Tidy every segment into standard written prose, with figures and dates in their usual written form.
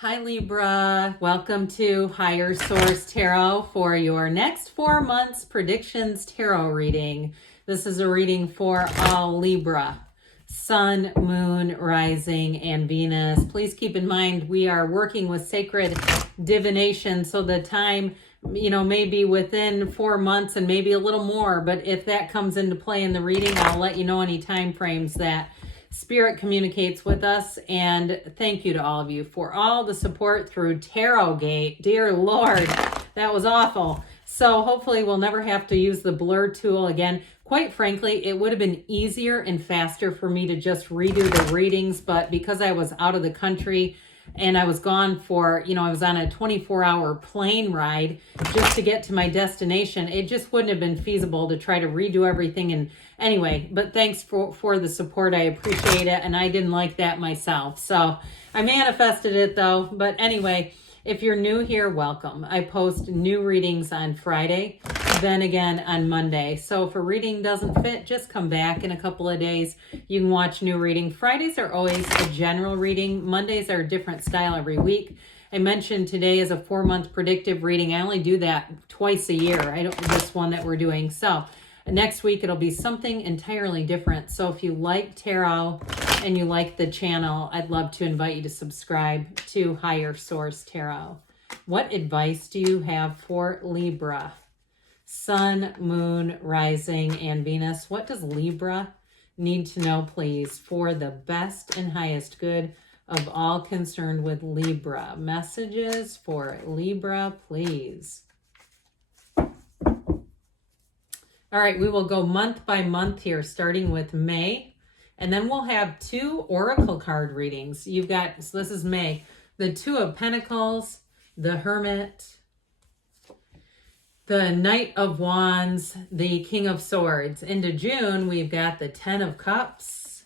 Hi Libra, welcome to Higher Source Tarot for your next 4 months predictions tarot reading. This is a reading for all Libra, Sun, Moon, Rising, and Venus. Please keep in mind we are working with sacred divination, so the time, may be within 4 months and maybe a little more, but if that comes into play in the reading, I'll let you know any time frames that Spirit communicates with us. And thank you to all of you for all the support through Tarot Gate. Dear Lord, that was awful. So hopefully we'll never have to use the blur tool again. Quite frankly, it would have been easier and faster for me to just redo the readings, but because I was out of the country and I was gone for, I was on a 24-hour plane ride just to get to my destination, it just wouldn't have been feasible to try to redo everything. And anyway, but thanks for the support. I appreciate it. And I didn't like that myself. So I manifested it though. But anyway, if you're new here, welcome. I post new readings on Friday, then again on Monday. So if a reading doesn't fit, just come back in a couple of days. You can watch new reading. Fridays are always a general reading. Mondays are a different style every week. I mentioned today is a 4-month predictive reading. I only do that twice a year. This one that we're doing. So next week, it'll be something entirely different. So if you like tarot and you like the channel, I'd love to invite you to subscribe to Higher Source Tarot. What advice do you have for Libra? Sun, Moon, Rising, and Venus. What does Libra need to know, please, for the best and highest good of all concerned with Libra? Messages for Libra, please. All right, we will go month by month here, starting with May, and then we'll have 2 oracle card readings. So this is May, the 2 of Pentacles, the Hermit, the Knight of Wands, the King of Swords. Into June, we've got the 10 of Cups,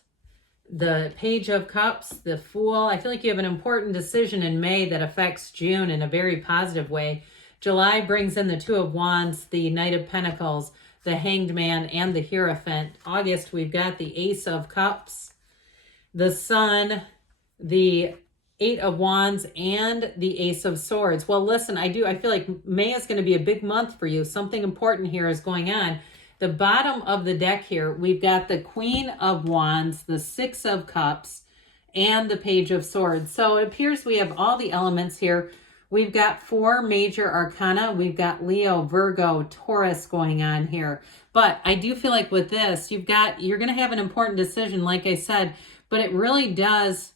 the Page of Cups, the Fool. I feel like you have an important decision in May that affects June in a very positive way. July brings in the 2 of Wands, the Knight of Pentacles, the Hanged Man, and the Hierophant. August, we've got the Ace of Cups, the Sun, the 8 of Wands, and the Ace of Swords. Well, listen, I feel like May is going to be a big month for you. Something important here is going on. The bottom of the deck here, we've got the Queen of Wands, the 6 of Cups, and the Page of Swords. So it appears we have all the elements here. We've got 4 major arcana. We've got Leo, Virgo, Taurus going on here. But I do feel like with this, you're going to have an important decision, like I said, but it really does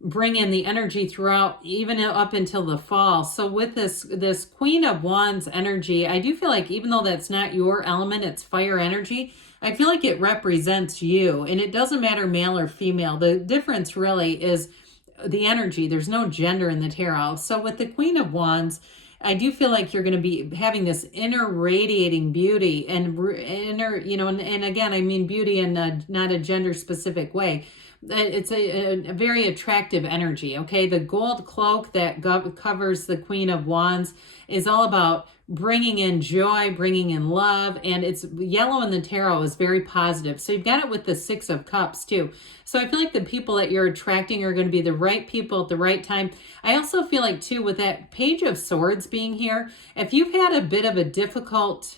bring in the energy throughout, even up until the fall. So with this Queen of Wands energy, I do feel like even though that's not your element, it's fire energy, I feel like it represents you. And it doesn't matter male or female. The difference really is the energy. There's no gender in the tarot. So with the Queen of Wands, I do feel like you're going to be having this inner radiating beauty and inner, and again, I mean beauty in not a gender specific way. It's a very attractive energy, okay? The gold cloak that covers the Queen of Wands is all about bringing in joy, bringing in love, and it's yellow in the tarot is very positive. So you've got it with the 6 of Cups too. So I feel like the people that you're attracting are going to be the right people at the right time. I also feel like too, with that Page of Swords being here, if you've had a bit of a difficult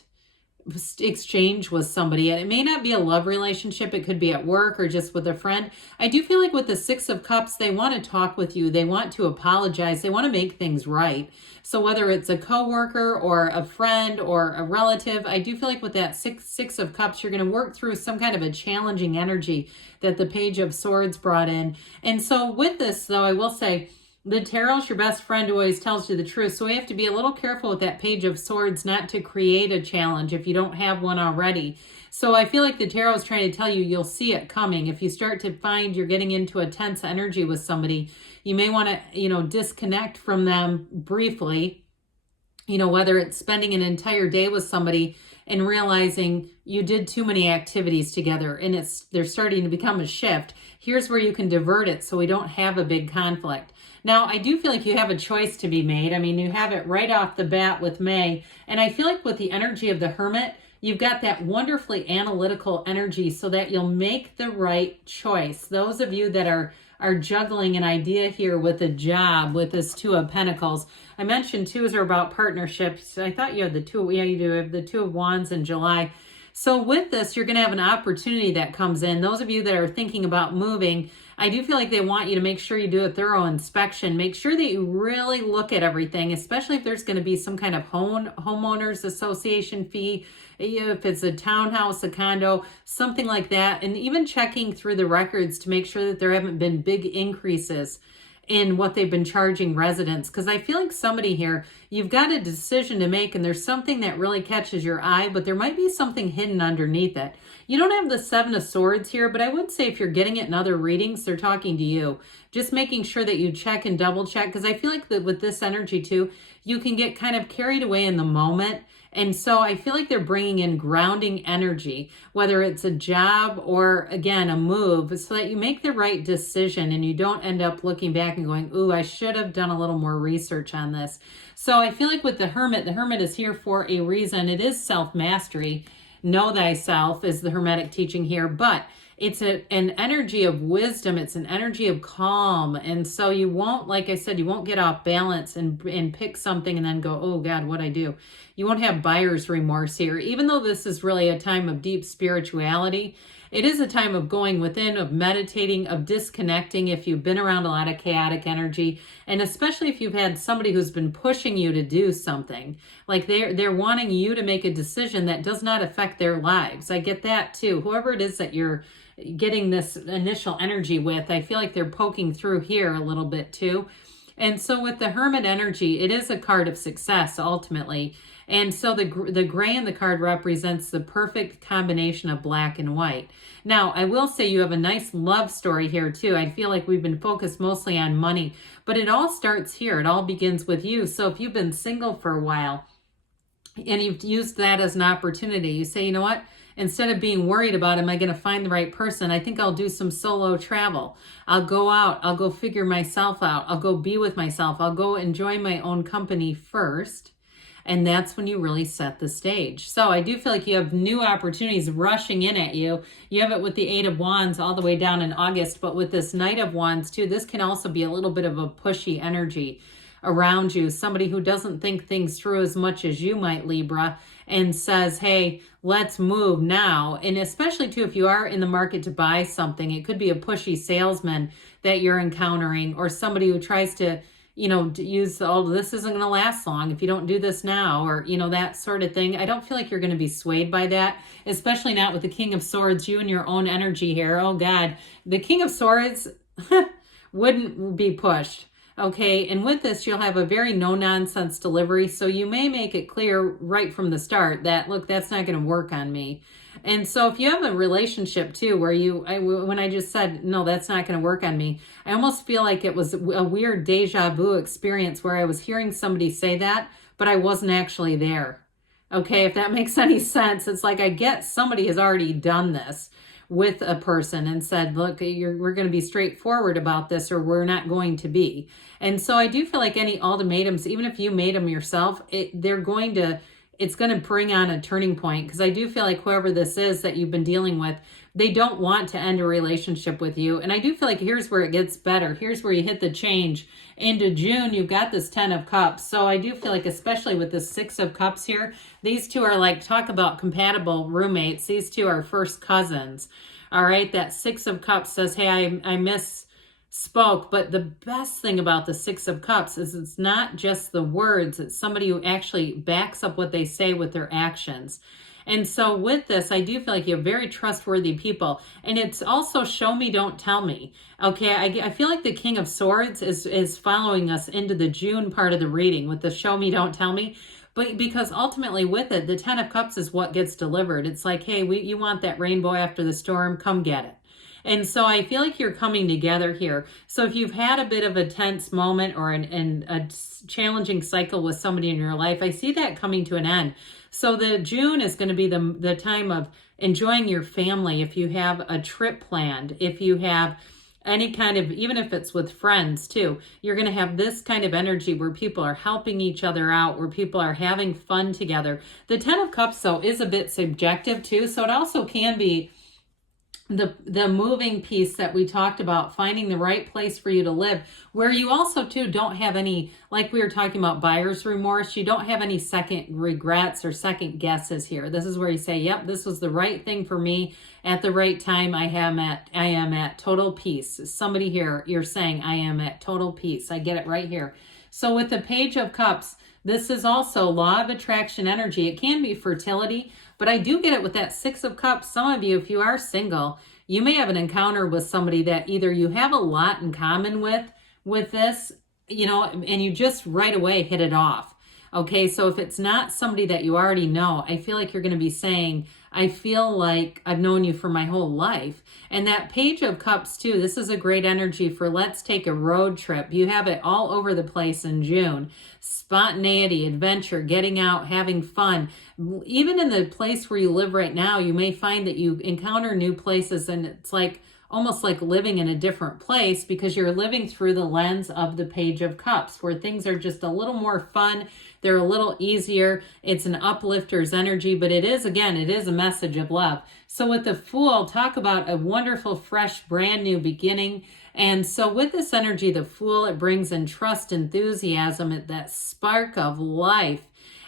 exchange with somebody, and it may not be a love relationship, it could be at work or just with a friend, I do feel like with the 6 of Cups, they want to talk with you, they want to apologize, they want to make things right. So whether it's a coworker or a friend or a relative, I do feel like with that six of Cups, you're going to work through some kind of a challenging energy that the Page of Swords brought in. And so with this though, I will say, the tarot's your best friend who always tells you the truth. So we have to be a little careful with that Page of Swords not to create a challenge if you don't have one already. So I feel like the tarot is trying to tell you you'll see it coming. If you start to find you're getting into a tense energy with somebody, you may want to, disconnect from them briefly, whether it's spending an entire day with somebody and realizing you did too many activities together and they're starting to become a shift. Here's where you can divert it so we don't have a big conflict. Now, I do feel like you have a choice to be made. I mean, you have it right off the bat with May. And I feel like with the energy of the Hermit, you've got that wonderfully analytical energy so that you'll make the right choice. Those of you that are are juggling an idea here with a job with this Two of Pentacles. I mentioned twos are about partnerships. I thought you had the two. Yeah, you do have the Two of Wands in July. So with this, you're going to have an opportunity that comes in. Those of you that are thinking about moving, I do feel like they want you to make sure you do a thorough inspection. Make sure that you really look at everything, especially if there's going to be some kind of homeowners association fee, if it's a townhouse, a condo, something like that. And even checking through the records to make sure that there haven't been big increases in what they've been charging residents. Because I feel like somebody here, you've got a decision to make and there's something that really catches your eye, but there might be something hidden underneath it. You don't have the Seven of Swords here, but I would say if you're getting it in other readings, they're talking to you. Just making sure that you check and double check, because I feel like that with this energy too, you can get kind of carried away in the moment. And so I feel like they're bringing in grounding energy, whether it's a job or, again, a move, so that you make the right decision and you don't end up looking back and going, ooh, I should have done a little more research on this. So I feel like with the Hermit is here for a reason. It is self-mastery. Know thyself is the Hermetic teaching here, but it's an energy of wisdom. It's an energy of calm. And so you won't, like I said, you won't get off balance and pick something and then go, oh God, what'd I do? You won't have buyer's remorse here. Even though this is really a time of deep spirituality, it is a time of going within, of meditating, of disconnecting if you've been around a lot of chaotic energy, and especially if you've had somebody who's been pushing you to do something. Like they're wanting you to make a decision that does not affect their lives. I get that too. Whoever it is that you're getting this initial energy with, I feel like they're poking through here a little bit too. And so with the Hermit energy, it is a card of success ultimately. And so the gray in the card represents the perfect combination of black and white. Now, I will say you have a nice love story here too. I feel like we've been focused mostly on money, but it all starts here. It all begins with you. So if you've been single for a while and you've used that as an opportunity, you say, you know what? Instead of being worried about, am I going to find the right person? I think I'll do some solo travel. I'll go out. I'll go figure myself out. I'll go be with myself. I'll go enjoy my own company first. And that's when you really set the stage. So I do feel like you have new opportunities rushing in at you. You have it with the Eight of Wands all the way down in August. But with this Knight of Wands too, this can also be a little bit of a pushy energy around you. Somebody who doesn't think things through as much as you might, Libra, and says, hey, let's move now. And especially too, if you are in the market to buy something, it could be a pushy salesman that you're encountering, or somebody who tries to, use, oh, this isn't going to last long if you don't do this now, or, that sort of thing. I don't feel like you're going to be swayed by that, especially not with the King of Swords, you and your own energy here. Oh God, the King of Swords wouldn't be pushed. Okay, and with this, you'll have a very no-nonsense delivery, so you may make it clear right from the start that, look, that's not going to work on me. And so if you have a relationship, too, where when I just said, no, that's not going to work on me, I almost feel like it was a weird deja vu experience where I was hearing somebody say that, but I wasn't actually there. Okay, if that makes any sense, it's like I get somebody has already done this with a person and said, look, we're going to be straightforward about this, or we're not going to be. And so I do feel like any ultimatums, even if you made them yourself, it's going to bring on a turning point, because I do feel like whoever this is that you've been dealing with, they don't want to end a relationship with you. And I do feel like here's where it gets better. Here's where you hit the change. Into June, you've got this 10 of Cups. So I do feel like, especially with the 6 of Cups here, these two are like, talk about compatible roommates. These two are first cousins. All right, that 6 of Cups says, hey, I misspoke. But the best thing about the 6 of Cups is it's not just the words. It's somebody who actually backs up what they say with their actions. And so with this, I do feel like you have very trustworthy people. And it's also show me, don't tell me. Okay, I feel like the King of Swords is following us into the June part of the reading with the show me, don't tell me. But because ultimately with it, the 10 of Cups is what gets delivered. It's like, hey, you want that rainbow after the storm? Come get it. And so I feel like you're coming together here. So if you've had a bit of a tense moment or a challenging cycle with somebody in your life, I see that coming to an end. So the June is going to be the time of enjoying your family. If you have a trip planned, if you have any kind of, even if it's with friends too, you're going to have this kind of energy where people are helping each other out, where people are having fun together. The 10 of Cups, though, is a bit subjective too. So it also can be the moving piece that we talked about, finding the right place for you to live, where you also too don't have any, like we were talking about buyer's remorse, you don't have any second regrets or second guesses here. This is where you say, yep, this was the right thing for me at the right time. I am at total peace. Somebody here, you're saying I am at total peace. I get it right here. So with the Page of Cups, this is also law of attraction energy. It can be fertility, but I do get it with that Six of Cups. Some of you, if you are single, you may have an encounter with somebody that either you have a lot in common with this, you know, and you just right away hit it off. Okay, so if it's not somebody that you already know, I feel like you're going to be saying, I feel like I've known you for my whole life. And that Page of Cups too, this is a great energy for let's take a road trip. You have it all over the place in June. Spontaneity, adventure, getting out, having fun. Even in the place where you live right now, you may find that you encounter new places and it's like almost like living in a different place because you're living through the lens of the Page of Cups, where things are just a little more fun. They're a little easier. It's an uplifter's energy, but it is, again, it is a message of love. So with the Fool, talk about a wonderful, fresh, brand new beginning. And so with this energy, the Fool, it brings in trust, enthusiasm, that spark of life.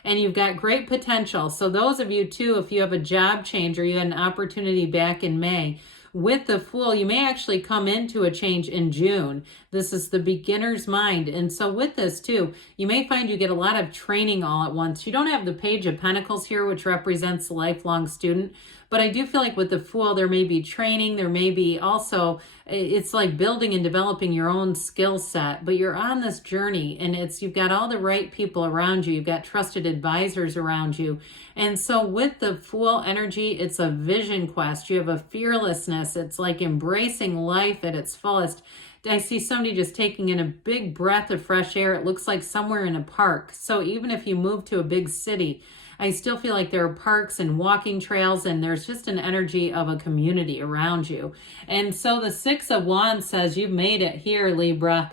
And you've got great potential. So those of you too, if you have a job change or you had an opportunity back in May, with the Fool, you may actually come into a change in June. This is the beginner's mind. And so with this too, you may find you get a lot of training all at once. You don't have the Page of Pentacles here, which represents the lifelong student. But I do feel like with the Fool, there may be training. There may be also, it's like building and developing your own skill set. But you're on this journey and you've got all the right people around you. You've got trusted advisors around you. And so with the Fool energy, it's a vision quest. You have a fearlessness. It's like embracing life at its fullest. I see somebody just taking in a big breath of fresh air. It looks like somewhere in a park. So even if you move to a big city, I still feel like there are parks and walking trails and there's just an energy of a community around you. And so the Six of Wands says you've made it here, Libra.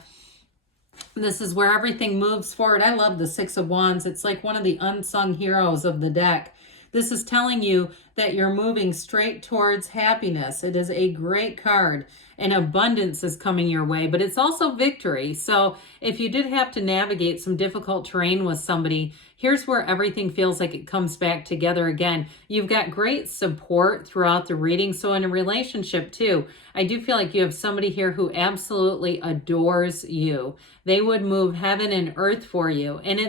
This is where everything moves forward. I love the Six of Wands. It's like one of the unsung heroes of the deck. This is telling you that you're moving straight towards happiness. It is a great card, and abundance is coming your way, but it's also victory. So if you did have to navigate some difficult terrain with somebody, here's where everything feels like it comes back together again. You've got great support throughout the reading. So in a relationship too, I do feel like you have somebody here who absolutely adores you. They would move heaven and earth for you. And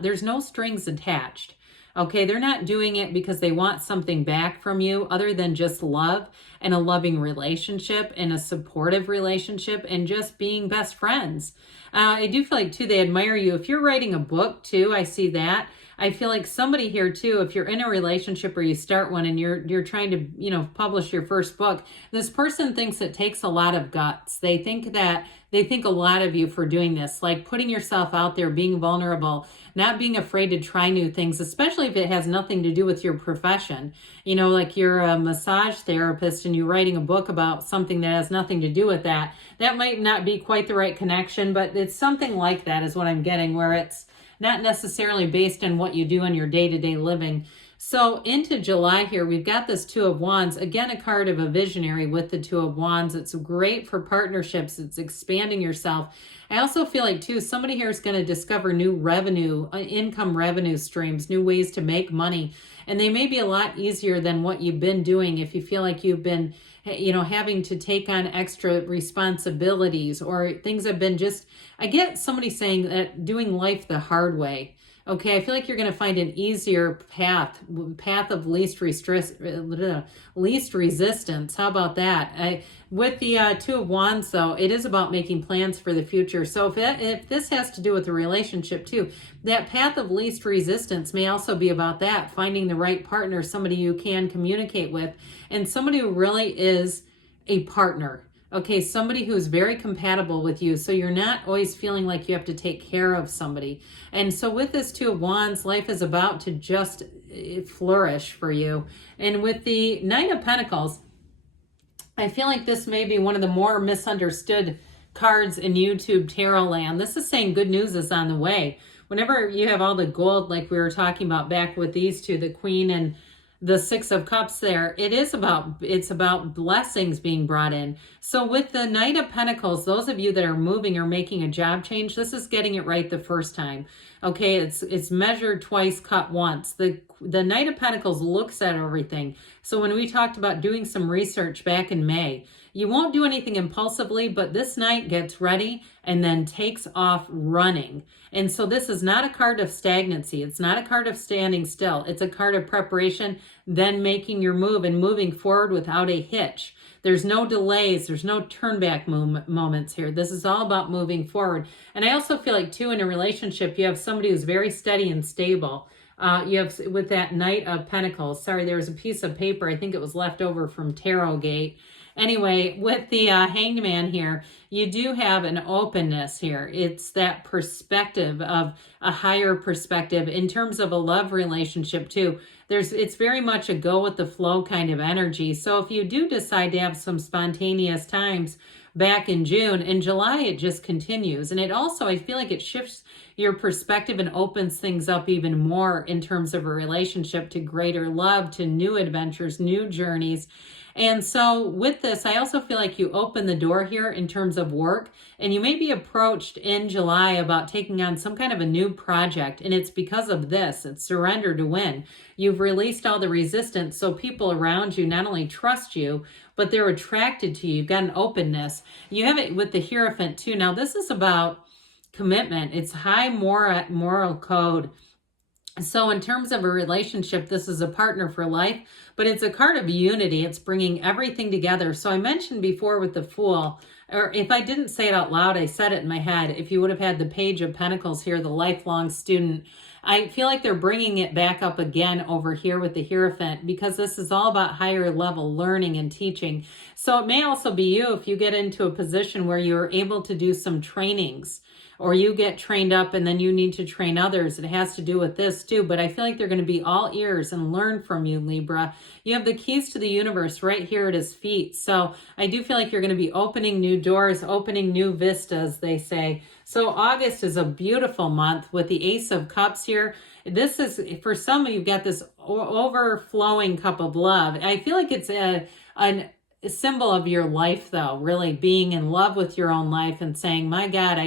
there's no strings attached. Okay, they're not doing it because they want something back from you other than just love and a loving relationship and a supportive relationship and just being best friends. I do feel like too, they admire you. If you're writing a book too, I see that. I feel like somebody here too, if you're in a relationship or you start one and you're trying to, publish your first book, this person thinks it takes a lot of guts. They think a lot of you for doing this, like putting yourself out there, being vulnerable, not being afraid to try new things, especially if it has nothing to do with your profession. Like you're a massage therapist and you're writing a book about something that has nothing to do with that. That might not be quite the right connection, but it's something like that is what I'm getting, where it's not necessarily based on what you do in your day-to-day living. So into July here, we've got this Two of Wands. Again, a card of a visionary with the Two of Wands. It's great for partnerships. It's expanding yourself. I also feel like too, somebody here is going to discover new revenue, income revenue streams, new ways to make money. And they may be a lot easier than what you've been doing if you feel like you've been, having to take on extra responsibilities or things have been I get somebody saying that doing life the hard way. Okay, I feel like you're going to find an easier path of least resistance. How about that? With the Two of Wands, though, it is about making plans for the future. So if this has to do with a relationship too, that path of least resistance may also be about that, finding the right partner, somebody you can communicate with, and somebody who really is a partner. Okay, somebody who's very compatible with you, so you're not always feeling like you have to take care of somebody. And so with this Two of Wands, life is about to just flourish for you. And with the Nine of Pentacles, I feel like this may be one of the more misunderstood cards in YouTube tarot land. This is saying good news is on the way. Whenever you have all the gold, like we were talking about back with these two, the Queen and the Six of Cups there, it's about blessings being brought in. So with the Knight of Pentacles, those of you that are moving or making a job change, this is getting it right the first time. Okay, it's measured twice, cut once. The Knight of Pentacles looks at everything. So when we talked about doing some research back in May, you won't do anything impulsively, but this Knight gets ready and then takes off running. And so this is not a card of stagnancy. It's not a card of standing still. It's a card of preparation, then making your move and moving forward without a hitch. There's no delays. There's no turn back moments here. This is all about moving forward. And I also feel like, too, in a relationship, you have somebody who's very steady and stable. You have, with that Knight of Pentacles, sorry, there was a piece of paper, I think it was left over from Tarot Gate. Anyway, with the Hanged Man here, you do have an openness here. It's that perspective of a higher perspective in terms of a love relationship too. It's very much a go with the flow kind of energy. So if you do decide to have some spontaneous times back in June, in July it just continues. And it also, I feel like it shifts your perspective and opens things up even more in terms of a relationship to greater love, to new adventures, new journeys. And so with this, I also feel like you open the door here in terms of work, and you may be approached in July about taking on some kind of a new project. And it's because of this, it's surrender to win. You've released all the resistance. So people around you not only trust you, but they're attracted to you. You've got an openness. You have it with the Hierophant too. Now this is about commitment. It's high moral code. So in terms of a relationship, this is a partner for life, but it's a card of unity. It's bringing everything together. So I mentioned before with the Fool, or if I didn't say it out loud, I said it in my head. If you would have had the Page of Pentacles here, the lifelong student, I feel like they're bringing it back up again over here with the Hierophant, because this is all about higher level learning and teaching. So it may also be you if you get into a position where you're able to do some trainings, or you get trained up and then you need to train others. It has to do with this too, but I feel like they're going to be all ears and learn from you, Libra. You have the keys to the universe right here at his feet. So I do feel like you're going to be opening new doors, opening new vistas, they say. So August is a beautiful month with the Ace of Cups here. This is, for some of you, got this overflowing cup of love. I feel like it's a symbol of your life, though, really being in love with your own life and saying, my God,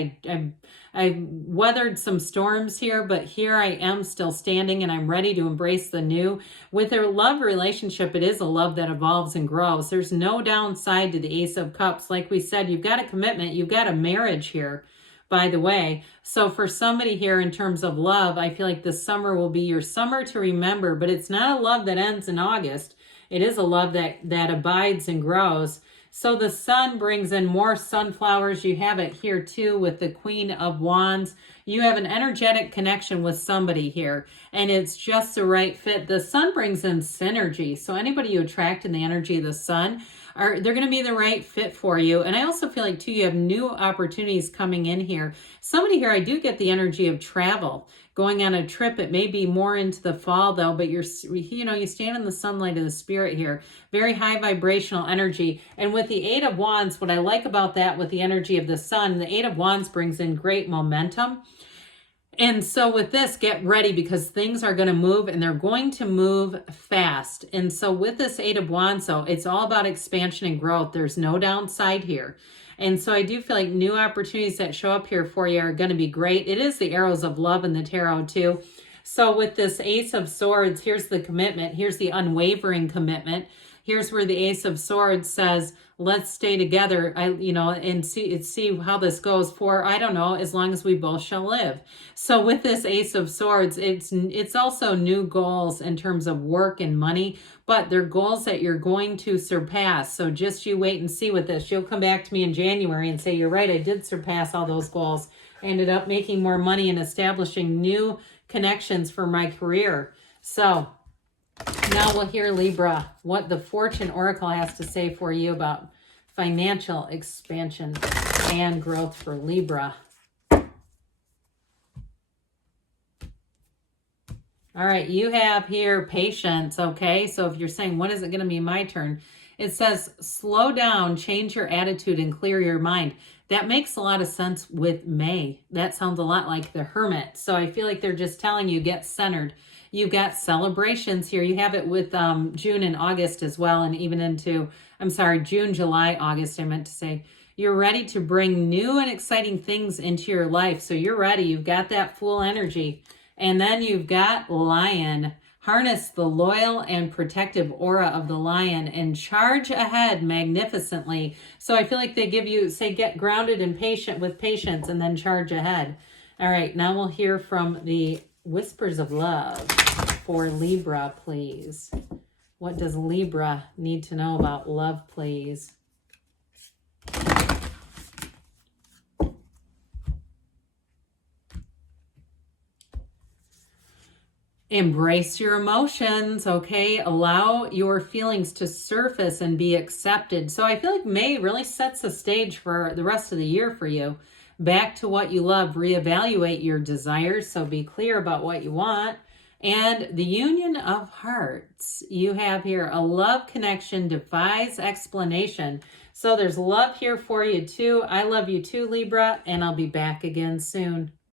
I weathered some storms here, but here I am still standing and I'm ready to embrace the new. With a love relationship, it is a love that evolves and grows. There's no downside to the Ace of Cups. Like we said, you've got a commitment, you've got a marriage here, by the way. So for somebody here in terms of love, I feel like this summer will be your summer to remember, but it's not a love that ends in August. It is a love that abides and grows. So the Sun brings in more sunflowers. You have it here too with the Queen of Wands. You have an energetic connection with somebody here, and it's just the right fit. The Sun brings in synergy. So anybody you attract in the energy of the Sun, they're going to be the right fit for you. And I also feel like too, you have new opportunities coming in here. Somebody here, I do get the energy of travel, going on a trip. It may be more into the fall though, but you stand in the sunlight of the spirit here. Very high vibrational energy. And with the Eight of Wands, what I like about that with the energy of the Sun, the Eight of Wands brings in great momentum. And so with this, get ready, because things are going to move, and they're going to move fast. And so with this Eight of Wands, though, it's all about expansion and growth. There's no downside here. And so I do feel like new opportunities that show up here for you are going to be great. It is the arrows of love in the tarot too. So with this Ace of Swords, here's the commitment. Here's the unwavering commitment. Here's where the Ace of Swords says, let's stay together, and see how this goes for, I don't know, as long as we both shall live. So with this Ace of Swords, it's also new goals in terms of work and money, but they're goals that you're going to surpass. So just you wait and see with this. You'll come back to me in January and say, you're right, I did surpass all those goals. I ended up making more money and establishing new connections for my career. So now we'll hear, Libra, what the Fortune Oracle has to say for you about financial expansion and growth for Libra. All right, you have here patience, okay? So if you're saying, when is it going to be my turn? It says, slow down, change your attitude, and clear your mind. That makes a lot of sense with May. That sounds a lot like the Hermit. So I feel like they're just telling you, get centered. You've got celebrations here. You have it with June and August as well, and even into, I'm sorry, June, July, August, I meant to say. You're ready to bring new and exciting things into your life. So you're ready. You've got that Fool energy. And then you've got Lion. Harness the loyal and protective aura of the lion and charge ahead magnificently. So I feel like they give you, say, get grounded and patient with patience and then charge ahead. All right, now we'll hear from the Whispers of Love for Libra, please. What does Libra need to know about love, please? Embrace your emotions, okay? Allow your feelings to surface and be accepted. So I feel like May really sets the stage for the rest of the year for you. Back to what you love, reevaluate your desires, so be clear about what you want. And the Union of Hearts, you have here a love connection defies explanation. So there's love here for you too. I love you too, Libra, and I'll be back again soon.